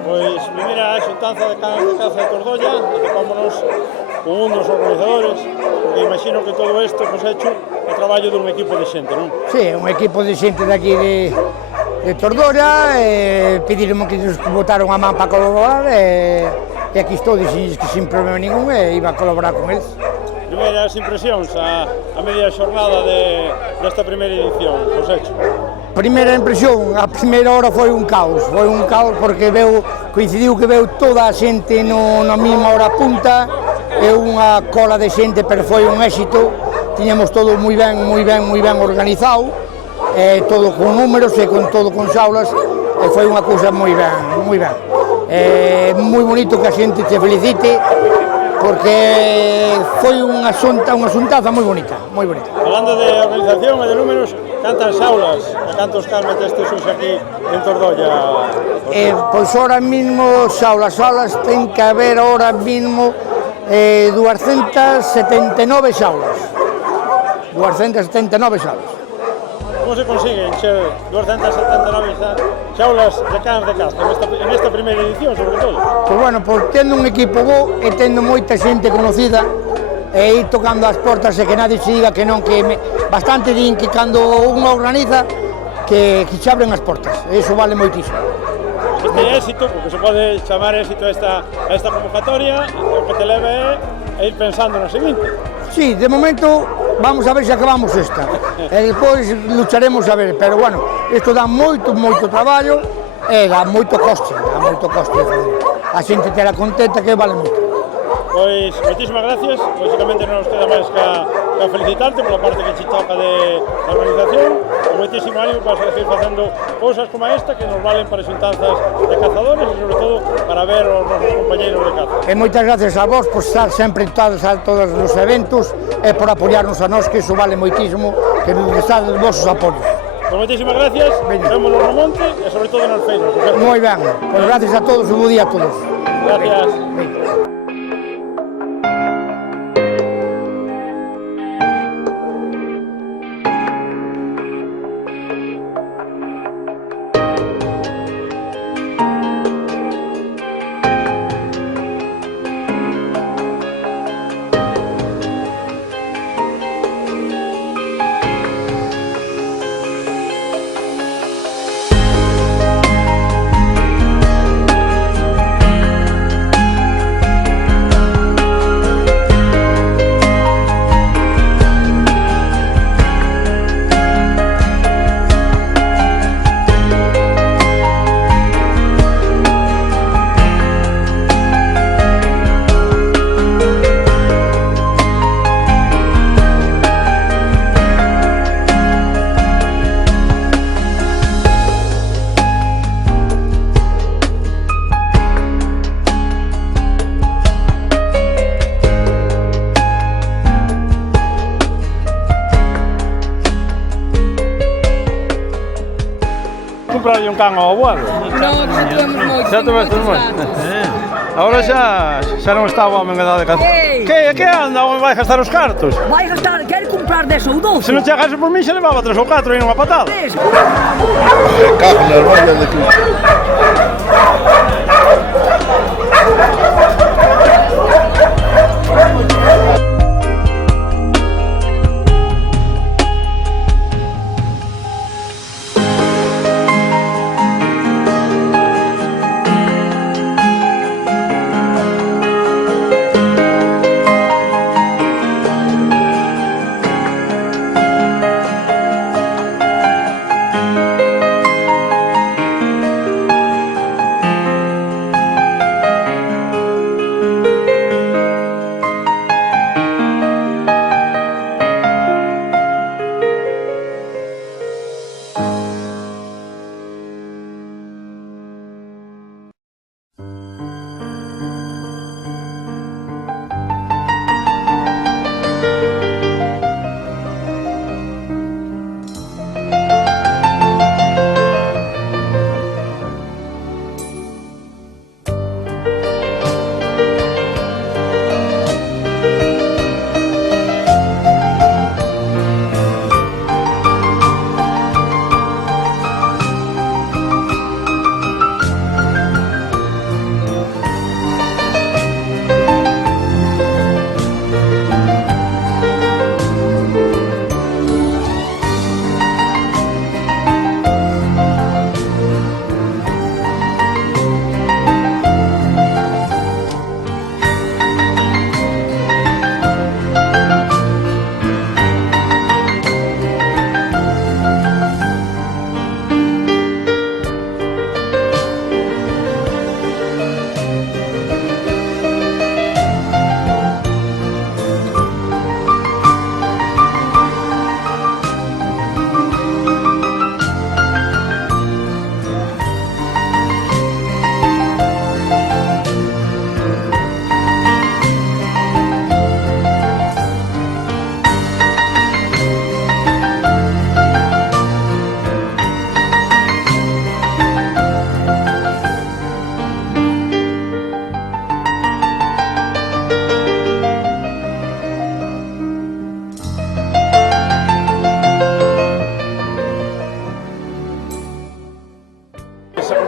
Pois, primeira xuntanza de canas de caza de Tordolla, atopámonos con un dos organizadores, porque imagino que todo isto pois, é hecho o traballo dun equipo de xente, non? Sí, un equipo de xente de aquí de Tordolla, pediron que nos botaron a man para colaborar, e aquí estou, dixen que sin problema ningún, e iba a colaborar con eles. Primeiras impresións a media xornada desta primeira edición, pois hecho. Primeira impresión, a primeira hora foi un caos porque coincidiu que veu toda a xente na mesma hora punta, e unha cola de xente, pero foi un éxito, tiñamos todo moi ben organizado, todo con números e con xaulas, e foi unha cousa moi ben. Moi bonito que a xente te felicite, porque foi unha xuntanza moi bonita. Falando de organización e de números, cantas xaulas e cantos cans metestes hoxe aquí en Tordolla? Pois ahora mismo xaulas ten que haber ahora mismo 279 xaulas. Como se consigue encher 279 xaulas de cans de caza en esta primeira edición, sobre todo? Pois bueno, tendo un equipo bo e tendo moita xente conocida, e ir tocando as portas e que nadie se diga que non, bastante din que cando unha organiza que se abren as portas, e iso vale moitísimo. Este éxito, porque se pode chamar éxito a esta convocatoria, o que te leve é ir pensando no seguinte. Sí, de momento vamos a ver se acabamos esta, e despois lucharemos a ver, pero bueno, isto dá moito traballo e dá moito coste, a xente terá contenta que vale moito. Pois, moitísimas gracias, lógicamente non nos queda máis que felicitarte pola parte que te toca de organización, e moitísimo ánimo para seguir facendo cousas como esta que nos valen para xuntanzas de cazadores e sobre todo para ver os nosos compañeiros de caza. E moitas gracias a vos por estar sempre en todos os eventos e por apoiarnos a nós, que iso vale moitísimo, que nos estades vosos apoios. Pois moitísimas gracias, vémonos no monte e sobre todo nas feiras. Moi ben, pois gracias a todos, un bo día a todos. Gracias. comprarlle un can ao abuelo? Non, xa tuvemos moitos. Xa tivestes moito? Agora xa non está o home en edade de casar. Que anda? Onde vai gastar os cartos? Vai gastar, quere comprar 10 ou 12. Se non chegase por mí, xa levaba 3 ou 4 e nunha patada. Cajo na rolla de club.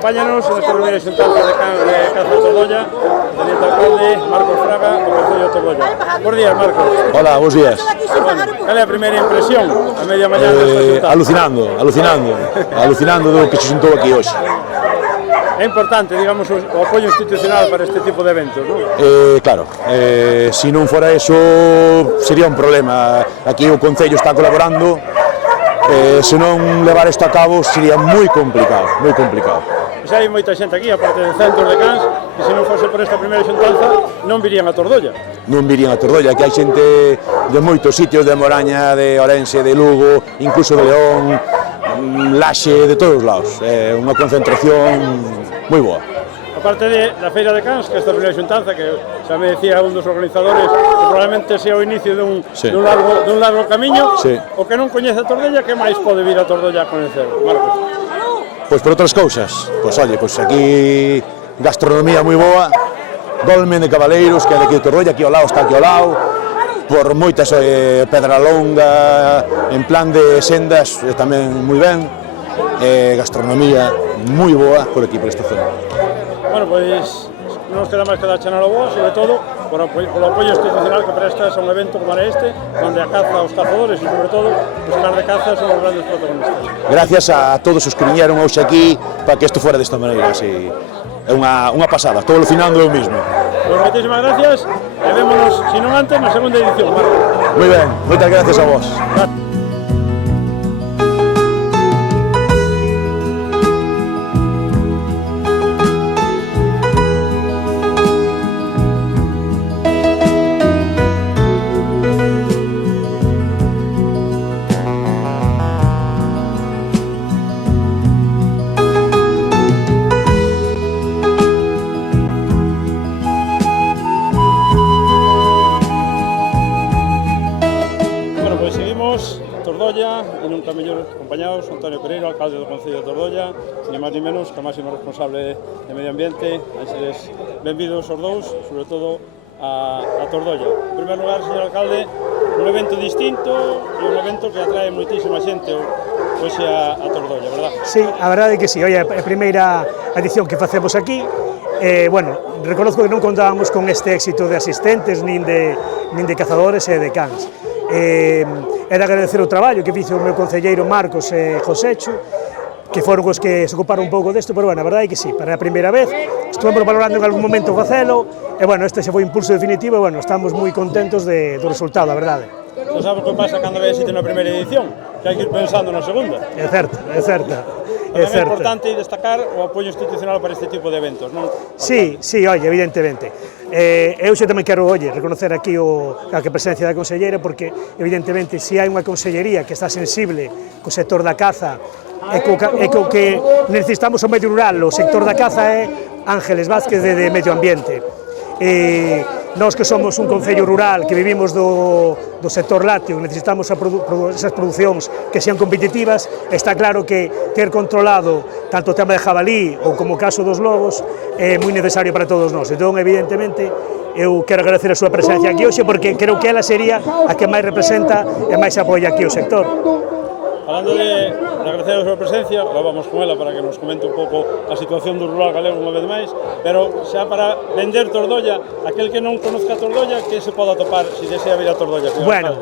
Acompáñanos en esta primeira xuntanza de Caza de Tordolla, teniente alcalde Marcos Fraga, do Concello de Tordolla. Bos días, Marcos. Hola, bos días. Bueno, cal é a primeira impresión a media mañá desta xuntanza? Alucinando do que se xuntou aquí hoxe. É importante, digamos, o apoio institucional para este tipo de eventos, non? Claro, se non fora eso sería un problema. Aquí o Concello está colaborando, se non levar isto a cabo sería moi complicado, moi complicado. Xa hai moita xente aquí, aparte de centros de cans, e se non fose por esta primeira xuntanza, non virían a Tordolla. Non virían a Tordolla, que hai xente de moitos sitios, de Moraña, de Orense, de Lugo, incluso de León, Laxe, de todos os lados. É unha concentración moi boa. Aparte da Feira de Cans, que esta primeira xuntanza, que xa me decía un dos organizadores, que probablemente sea o inicio dun largo camiño, o que non coñece a Tordolla, que máis pode vir a Tordolla a coñecer? Marcos. Pois por outras cousas, pois oye, pois aquí gastronomía moi boa, dolmen de cabaleiros, que é de aquí de Tordolla, aquí ao lado, está aquí ao lado, por moitas pedra longa, en plan de sendas, tamén moi ben, gastronomía moi boa por aquí, por esta zona. Bueno, pois non nos queda máis que dar Chanaloboa, sobre todo polo apoio institucional que prestas a un evento como este, onde a caza aos cazadores e, sobre todo, os cans de caza son os grandes protagonistas. Gracias a todos os que viñeron hoxe aquí para que isto fuera desta maneira, así. É unha pasada, estou alucinando eu mismo. Pois moitísimas gracias e vémonos, se non antes, na segunda edición, Marco. Moi ben, moitas gracias a vos. acompañados Antonio Pereiro, alcalde do Concello de Tordolla, ni máis ni menos que a máxima responsable de Medio Ambiente. Anxeles, benvidos os dous, sobre todo a Tordolla. En primer lugar, señor alcalde, un evento distinto e un evento que atrae moitísima xente hoxe a Tordolla, verdad? Sí, a verdade é que sí. Oye, a primeira edición que facemos aquí, bueno, reconozco que non contábamos con este éxito de asistentes, nin de cazadores e de cans. É de agradecer o traballo que fixe o meu concelleiro Marcos e Josecho, que foron os que se ocuparon un pouco desto, pero bueno, a verdade é que sí, para a primeira vez, estuvemos valorando en algún momento facelo, e bueno, este xa foi o impulso definitivo, e bueno, estamos moi contentos do resultado, a verdade. Non sabes que pasa cando ve éxito na primeira edición, que hai que ir pensando na segunda. É certo, é certo. É importante destacar o apoio institucional para este tipo de eventos, non? Sí, oye, evidentemente. Eu xa tamén quero, reconocer aquí a presencia da conselleira, porque, evidentemente, se hai unha consellería que está sensible co sector da caza e co que necesitamos o medio rural, o sector da caza é Ángeles Vázquez de Medio Ambiente. Nós que somos un concello rural que vivimos do sector lácteo, necesitamos esas producións que sean competitivas, está claro que ter controlado tanto o tema de jabalí ou como o caso dos lobos é moi necesario para todos nós. Entón, evidentemente, eu quero agradecer a súa presencia aquí hoxe porque creo que ela sería a que máis representa e máis apoia aquí o sector. Falando de agradecer a súa presencia, agora vamos con ela para que nos comente un pouco a situación do rural galego unha vez máis, pero xa para vender Tordolla, aquel que non conozca Tordolla, que se pode atopar se desea vir a Tordolla? Bueno,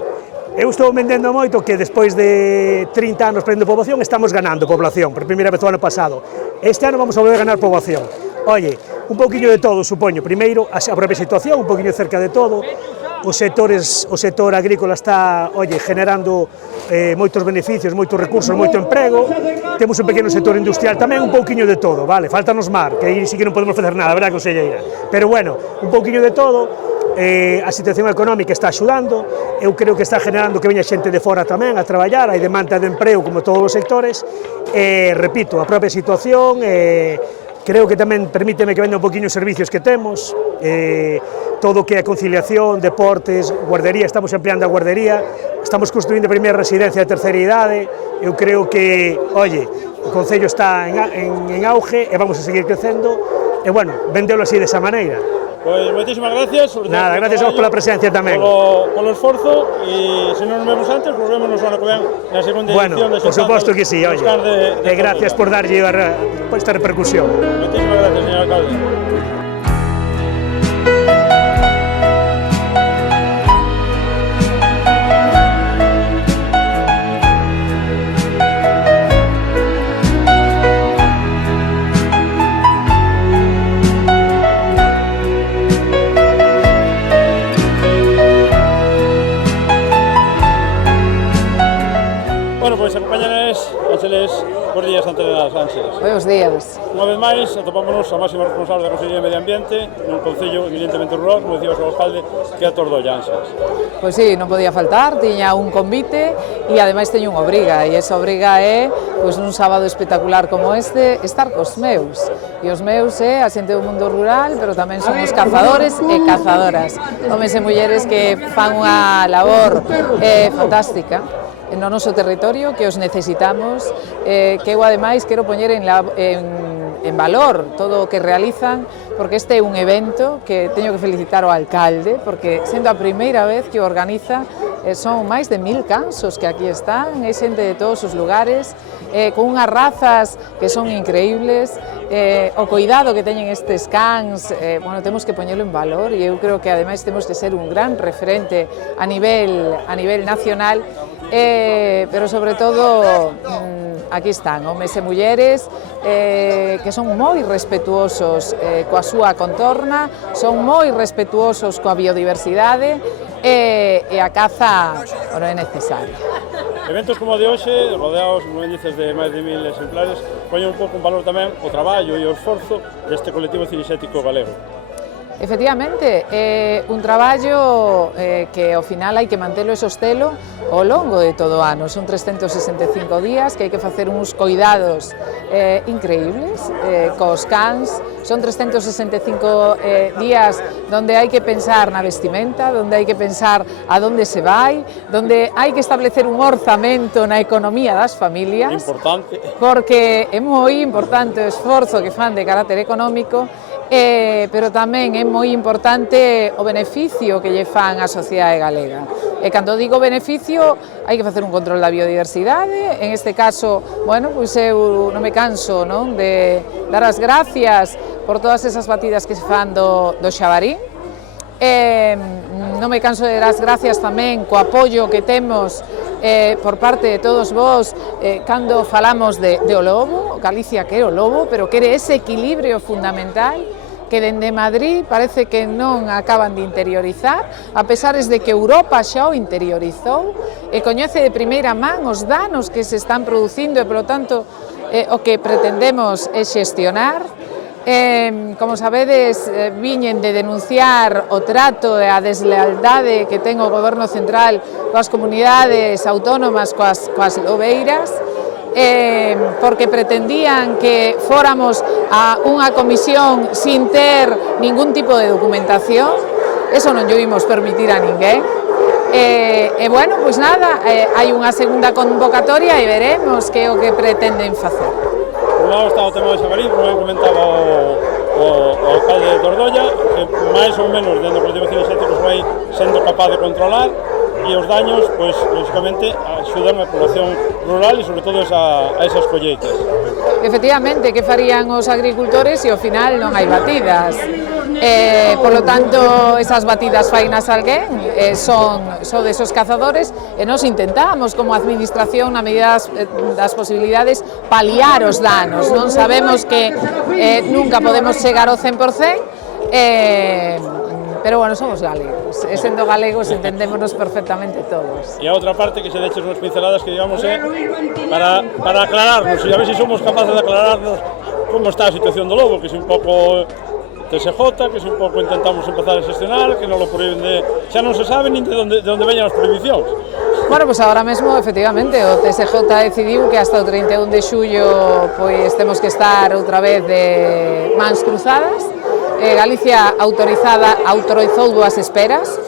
eu estou vendendo moito que despois de 30 anos perdendo poboación estamos ganando población, por primeira vez o ano pasado. Este ano vamos a volver a ganar poboación. Oye, un pouquiño de todo, supoño. Primeiro, a propia situación, un pouquiño cerca de todo. O sector agrícola está, generando moitos beneficios, moitos recursos, moito emprego. Temos un pequeno sector industrial tamén, un pouquiño de todo, vale? Faltanos mar, que aí sí que non podemos facer nada, verdad, conselleira? Pero bueno, un pouquiño de todo. A situación económica está axudando, eu creo que está generando que veña xente de fora tamén a traballar, hai demanda de emprego como todos os sectores, repito, a propia situación, creo que tamén permíteme que venda un poquinho os servicios que temos, todo o que é conciliación, deportes, guardería, estamos ampliando a guardería, estamos construindo a primeira residencia de terceira idade, eu creo que, o Concello está en auge e vamos a seguir crecendo, e bueno, vendelo así desa maneira. Pois moitísimas gracias. Nada, gracias a vos pola presencia tamén. Polo esforzo, e se non nos vemos antes, volvemos no ano que ven na segunda edición de Xuntanzas. Bueno, por suposto que sí, e gracias por darlle esta repercusión. Moitísimas gracias, señor alcalde. Pois acompáñanes, Ángeles, bons días, Antonio Ángeles. Buenos días. Unha vez máis, atopámonos a máxima responsable da Consellería de Medio Ambiente nun concello eminentemente rural, como dicía o seu alcalde, que é a Tordolla, Ángeles. Pois sí, non podía faltar, tiña un convite e ademais teño unha obriga, e esa obriga é, pois nun sábado espectacular como este, estar cos meus. E os meus é a xente do mundo rural, pero tamén son os cazadores e cazadoras, homes e mulleres que fan unha labor fantástica no noso territorio, que os necesitamos, que eu ademais quero poñer en valor todo o que realizan, porque este é un evento que teño que felicitar ao alcalde, porque sendo a primeira vez que o organiza, son máis de 1000 cansos que aquí están, é xente de todos os lugares, con unhas razas que son increíbles, o cuidado que teñen estes cans, bueno, temos que poñelo en valor, e eu creo que ademais temos que ser un gran referente a nivel nacional, pero sobre todo aquí están homes e mulleres que son moi respetuosos coa súa contorna, son moi respetuosos coa biodiversidade e a caza non é necesaria. Eventos como o de hoxe, rodeados con índices de máis de 1000 exemplares, poñen un pouco en valor tamén o traballo e o esforzo deste colectivo cinexético galego. Efectivamente, é un traballo que ao final hai que mantelo e sostelo ao longo de todo o ano. Son 365 días que hai que facer uns cuidados increíbles cos cans. Son 365 días donde hai que pensar na vestimenta, donde hai que pensar a donde se vai, donde hai que establecer un orzamento na economía das familias. Importante. Porque é moi importante o esforzo que fan de carácter económico, pero tamén é moi importante o beneficio que lle fan á sociedade galega. E cando digo beneficio, hai que facer un control da biodiversidade. En este caso, bueno, pois eu non me canso, non, de dar as gracias por todas esas batidas que se fan do xabarín. Non me canso de dar as gracias tamén co apoio que temos por parte de todos vós cando falamos de o lobo. Galicia quere o lobo, pero quere ese equilibrio fundamental que dende Madrid parece que non acaban de interiorizar, a pesares de que Europa xa o interiorizou e coñece de primeira man os danos que se están producindo e, polo tanto, o que pretendemos é xestionar. Como sabedes, viñen de denunciar o trato e a deslealdade que ten o Goberno Central coas comunidades autónomas, coas lobeiras, porque pretendían que fóramos a unha comisión sin ter ningún tipo de documentación. Eso non lle imos permitir a ninguén. Bueno, pois nada, hai unha segunda convocatoria e veremos que é o que pretenden facer. Por un lado está o tema do xabarín, como comentaba o alcalde de Tordolla, que máis ou menos dentro do colectivo cinexético se vai sendo capaz de controlar, e os daños, pois, lógicamente, axudan a población rural e, sobre todo, a esas colleitas. Efectivamente, que farían os agricultores e ao final non hai batidas? Por lo tanto, esas batidas fainas alguén, son desos cazadores, e nos intentamos, como administración, na medida das posibilidades, paliar os danos. Non sabemos que nunca podemos chegar ao 100%, pero, bueno, somos galegos, e sendo galegos entendémonos perfectamente todos. E a outra parte que se deches unhas pinceladas que, digamos, é para aclararnos, e a ver se somos capaces de aclararnos como está a situación do lobo, que é un pouco TSJ, que é un pouco intentamos empezar a xestionar, que non lo prohíben xa non se sabe nin de onde veñan as prohibicións. Bueno, pois agora mesmo, efectivamente, o TSJ decidiu que hasta o 31 de xullo pois temos que estar outra vez de mans cruzadas. Galicia autorizou 2 esperas,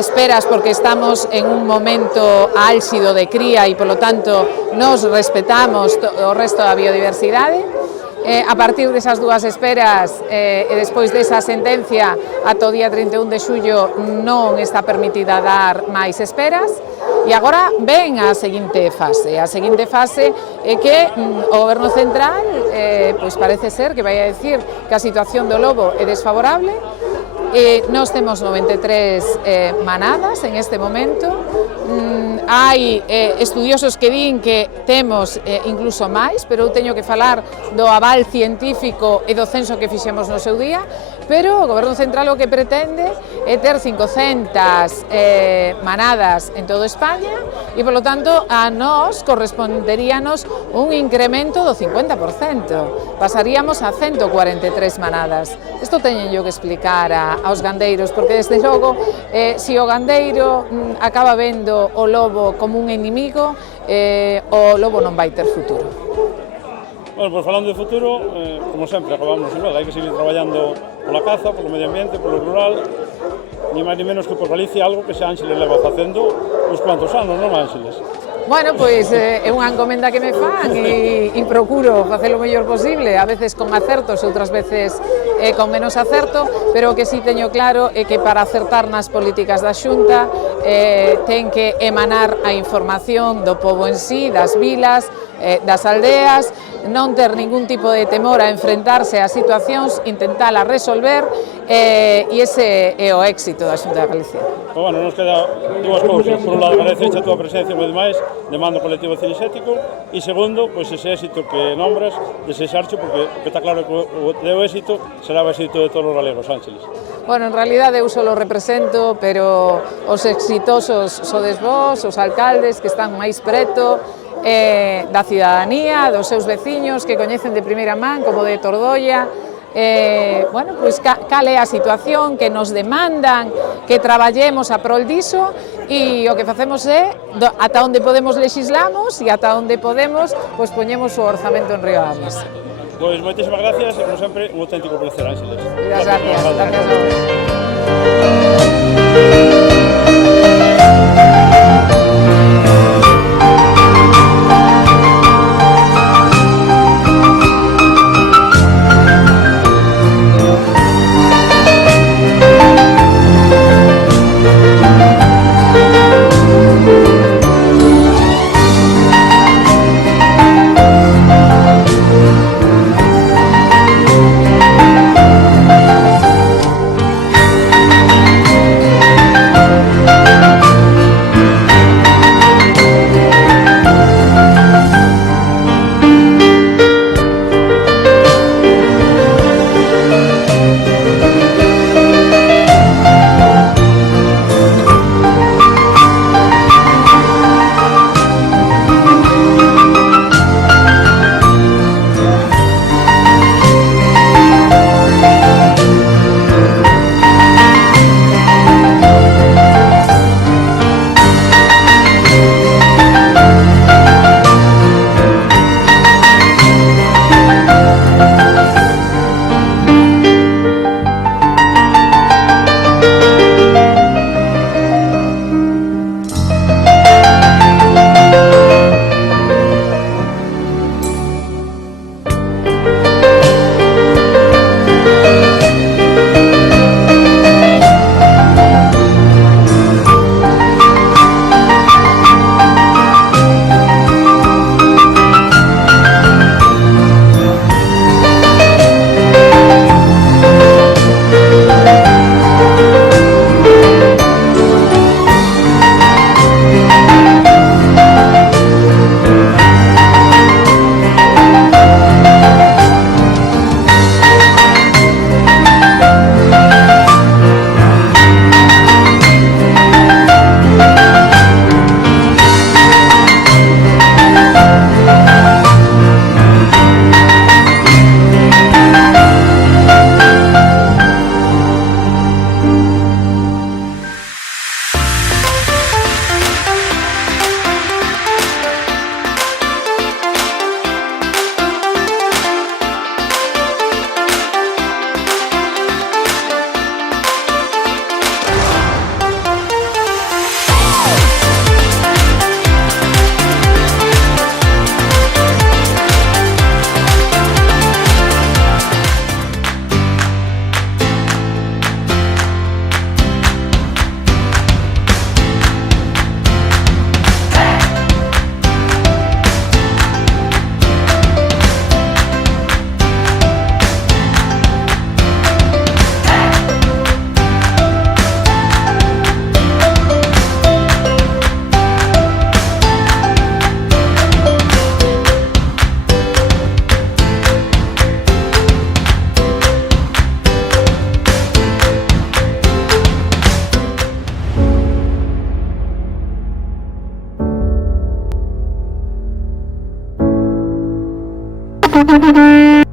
esperas porque estamos en un momento álxido de cría e, polo tanto, nos respetamos o resto da biodiversidade. A partir desas 2 esperas e despois desa sentencia ata o día 31 de xullo non está permitida dar máis esperas. E agora ven a seguinte fase. A seguinte fase é que o Goberno Central pois parece ser que vai a decir que a situación do lobo é desfavorable. Nós temos 93 manadas en este momento. Hai estudiosos que din que temos incluso máis, pero eu teño que falar do aval científico e do censo que fixemos no seu día, pero o Goberno Central o que pretende é ter 500 manadas en todo España e, polo tanto, a nós corresponderíanos un incremento do 50%. Pasaríamos a 143 manadas. Isto teñen yo que explicar aos gandeiros, porque, desde logo, se o gandeiro acaba vendo o lobo como un inimigo, o lobo non vai ter futuro. Bueno, pois falando de futuro, como sempre, acabamos igual, hai que seguir traballando pola caza, polo medio ambiente, polo rural, ni máis ni menos que por Galicia, algo que se Ángeles leva facendo uns cuantos anos, non, Ángeles? Bueno, pois é unha encomenda que me fan e procuro facer o mellor posible, a veces con acertos, outras veces con menos acerto, pero o que sí teño claro é que para acertar nas políticas da Xunta ten que emanar a información do pobo en sí, das vilas, das aldeas, non ter ningún tipo de temor a enfrentarse a situacións, intentala resolver, e ese é o éxito da Xunta de Galicia. Pues bueno, nos queda 2 cousas. Por un lado, agradecer a túa presencia moi demais, demando colectivo cinexético, e segundo, pois ese éxito que nombras, desexarcho, porque está claro que o teu éxito será o éxito de todos os galegos, Ángeles. Bueno, en realidade eu só lo represento, pero os exitosos sodes vós, os alcaldes que están máis preto da cidadanía, dos seus veciños que coñecen de primeira man, como de Tordolla, bueno, pois cal é a situación que nos demandan que traballemos a prol diso, e o que facemos é ata onde podemos legislamos e ata onde podemos pois poñemos o orzamento en río a mesa. Pois moitísimas gracias e como sempre un auténtico placer, Ángeles. Gracias a vos. Thank you.